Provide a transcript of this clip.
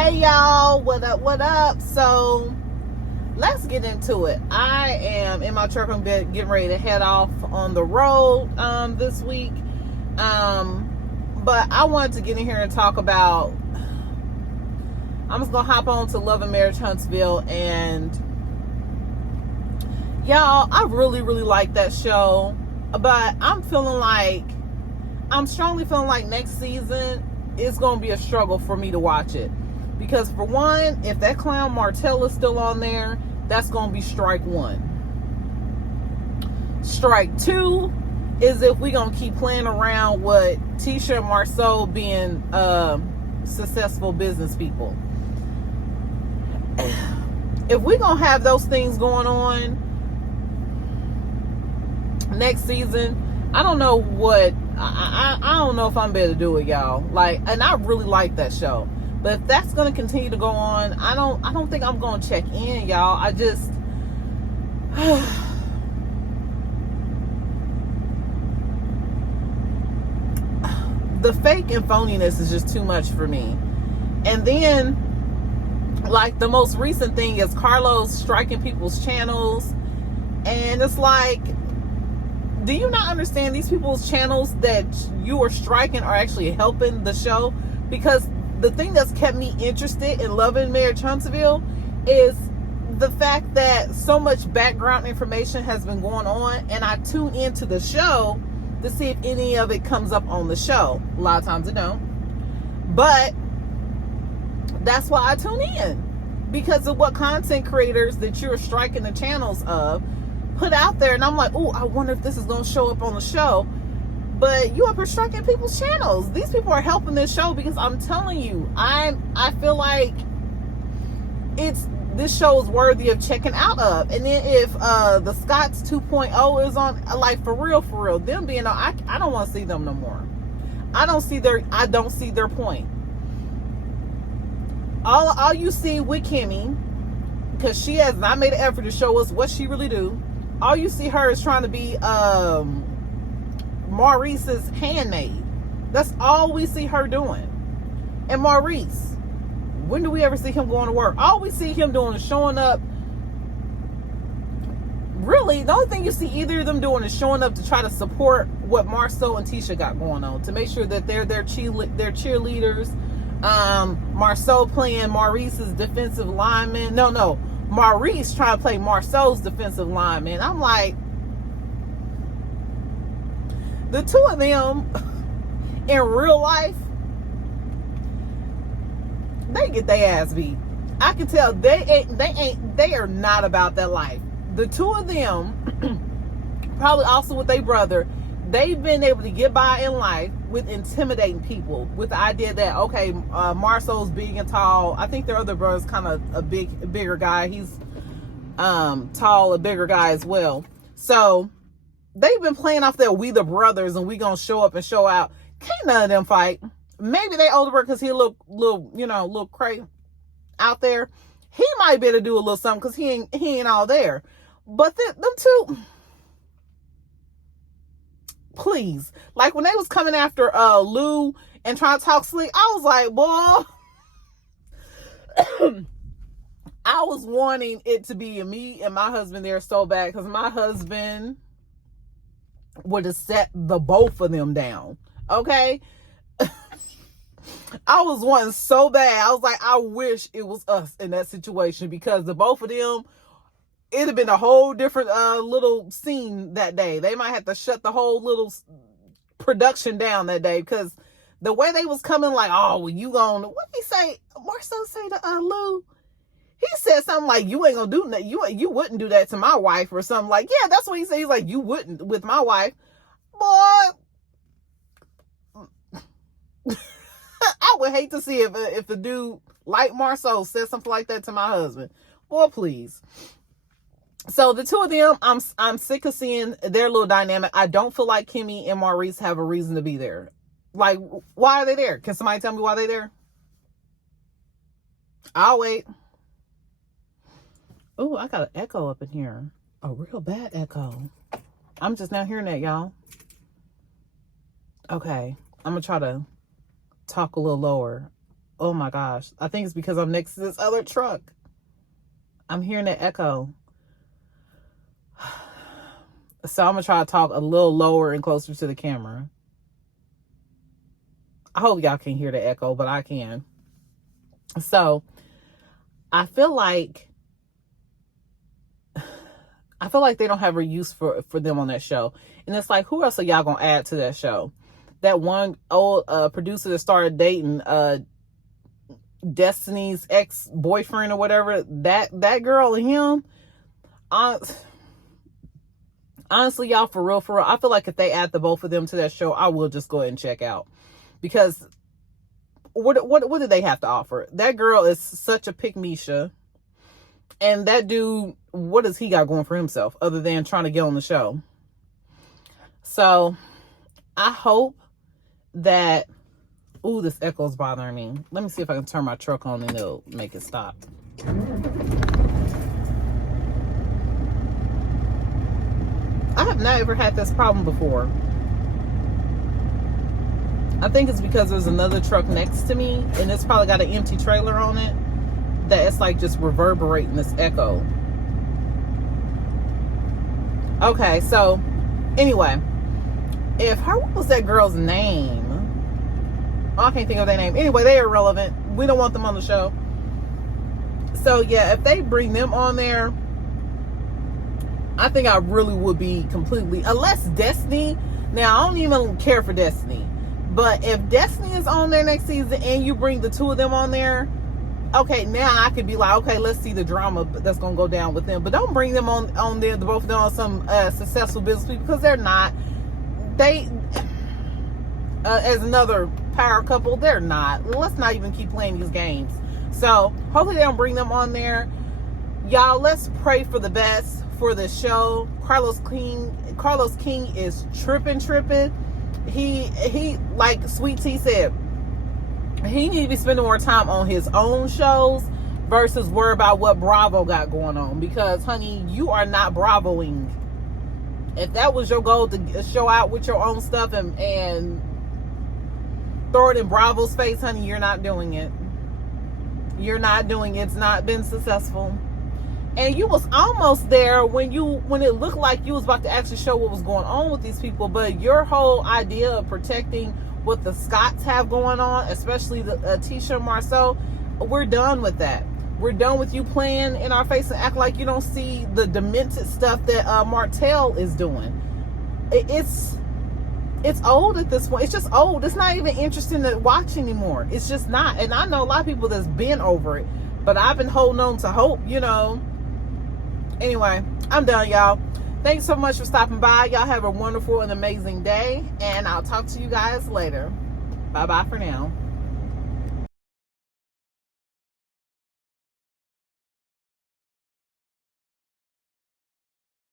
Hey y'all, what up, what up? So let's get into it. I am in my truck. I'm getting ready to head off on the road this week. But I wanted to get in here and talk about, I'm just gonna hop on to Love and Marriage Huntsville, and y'all, I really like that show, but I'm strongly feeling like next season it's gonna be a struggle for me to watch it. Because for one, if that clown Martell is still on there, that's going to be strike one. Strike two is if we're going to keep playing around with Tisha and Marceau being successful business people. If we're going to have those things going on next season, I don't know what, I don't know if I'm better to do it, y'all. And I really like that show. But if that's going to continue to go on, I don't think I'm going to check in, y'all. I just the fake and phoniness is just too much for me. And then the most recent thing is Carlos striking people's channels, and it's like, do you not understand these people's channels that you are striking are actually helping the show? Because the thing that's kept me interested in Love and Marriage Huntsville is the fact that so much background information has been going on, and I tune into the show to see if any of it comes up on the show. A lot of times it don't, but that's why I tune in, because of what content creators that you're striking the channels of put out there. And I'm like, oh, I wonder if this is going to show up on the show. But you up here striking people's channels. These people are helping this show, because I'm telling you, I feel like this show is worthy of checking out of. And then if the Scots 2.0 is on, for real, them being on, I don't want to see them no more. I don't see their point. All you see with Kimmy, because she has not made an effort to show us what she really do. All you see her is trying to be Maurice's handmaid. That's all we see her doing. And Maurice, when do we ever see him going to work? All we see him doing is showing up. Really, the only thing you see either of them doing is showing up to try to support what Marceau and Tisha got going on, to make sure that they're their cheerleaders. Marceau playing Maurice's defensive lineman. No, Maurice trying to play Marceau's defensive lineman. I'm like, the two of them in real life, they get their ass beat. I can tell they are not about that life. The two of them, probably also with their brother, they've been able to get by in life with intimidating people, with the idea that, okay, Marceau's big and tall. I think their other brother's kind of a bigger guy. He's tall, a bigger guy as well. So they've been playing off that we the brothers and we gonna show up and show out. Can't none of them fight. Maybe they older brother because he little crazy out there. He might be able to do a little something because he ain't all there. But them two, please. Like when they was coming after Lou and trying to talk slick, I was like, boy, I was wanting it to be me and my husband there so bad, because my husband would have set the both of them down. Okay. I was wanting so bad. I was like, I wish it was us in that situation, because the both of them, it'd have been a whole different little scene that day. They might have to shut the whole little production down that day, because the way they was coming, like, oh, well, you gonna, what did he say? Marceau say to Lou? He said something like, you ain't gonna do that. You wouldn't do that to my wife, or something. Like, yeah, that's what he said. He's like, you wouldn't with my wife. Boy, I would hate to see if the dude like Marceau said something like that to my husband. Boy, please. So the two of them, I'm sick of seeing their little dynamic. I don't feel like Kimmy and Maurice have a reason to be there. Like, why are they there? Can somebody tell me why they're there? I'll wait. Oh, I got an echo up in here. A real bad echo. I'm just now hearing that, y'all. Okay. I'm going to try to talk a little lower. Oh my gosh. I think it's because I'm next to this other truck. I'm hearing the echo. So I'm going to try to talk a little lower and closer to the camera. I hope y'all can hear the echo, but I can. So I feel like they don't have a use for them on that show. And it's like, who else are y'all going to add to that show? That one old producer that started dating Destiny's ex-boyfriend or whatever, that girl and him. Honestly, y'all, for real, I feel like if they add the both of them to that show, I will just go ahead and check out. Because what do they have to offer? That girl is such a pick-Misha. And that dude, what does he got going for himself other than trying to get on the show? So I hope that... Ooh, this echo's bothering me. Let me see if I can turn my truck on and it'll make it stop. I have not ever had this problem before. I think it's because there's another truck next to me and it's probably got an empty trailer on it that it's like just reverberating this echo. Okay, so anyway, what was that girl's name? Oh, I can't think of their name. Anyway, they are irrelevant. We don't want them on the show. So yeah, if they bring them on there, I think I really would be completely, unless Destiny, now I don't even care for Destiny, but if Destiny is on there next season and you bring the two of them on there, okay, now I could be like, okay, let's see the drama that's going to go down with them. But don't bring them on there, both of them on some successful business people, because they're not. They, as another power couple, they're not. Let's not even keep playing these games. So hopefully they don't bring them on there. Y'all, let's pray for the best for this show. Carlos King is tripping. He like Sweet Tea said, he need to be spending more time on his own shows versus worry about what Bravo got going on. Because, honey, you are not Bravoing. If that was your goal, to show out with your own stuff and throw it in Bravo's face, honey, you're not doing it. You're not doing it. It's not been successful. And you was almost there when it looked like you was about to actually show what was going on with these people. But your whole idea of protecting what the Scotts have going on, especially the Tisha and Marceau, we're done with that. We're done with you playing in our face and act like you don't see the demented stuff that Martell is doing. It's old at this point. It's just old. It's not even interesting to watch anymore. It's just not. And I know a lot of people that's been over it, but I've been holding on to hope, you know. Anyway, I'm done, y'all. Thanks so much for stopping by. Y'all have a wonderful and amazing day, and I'll talk to you guys later. Bye-bye for now.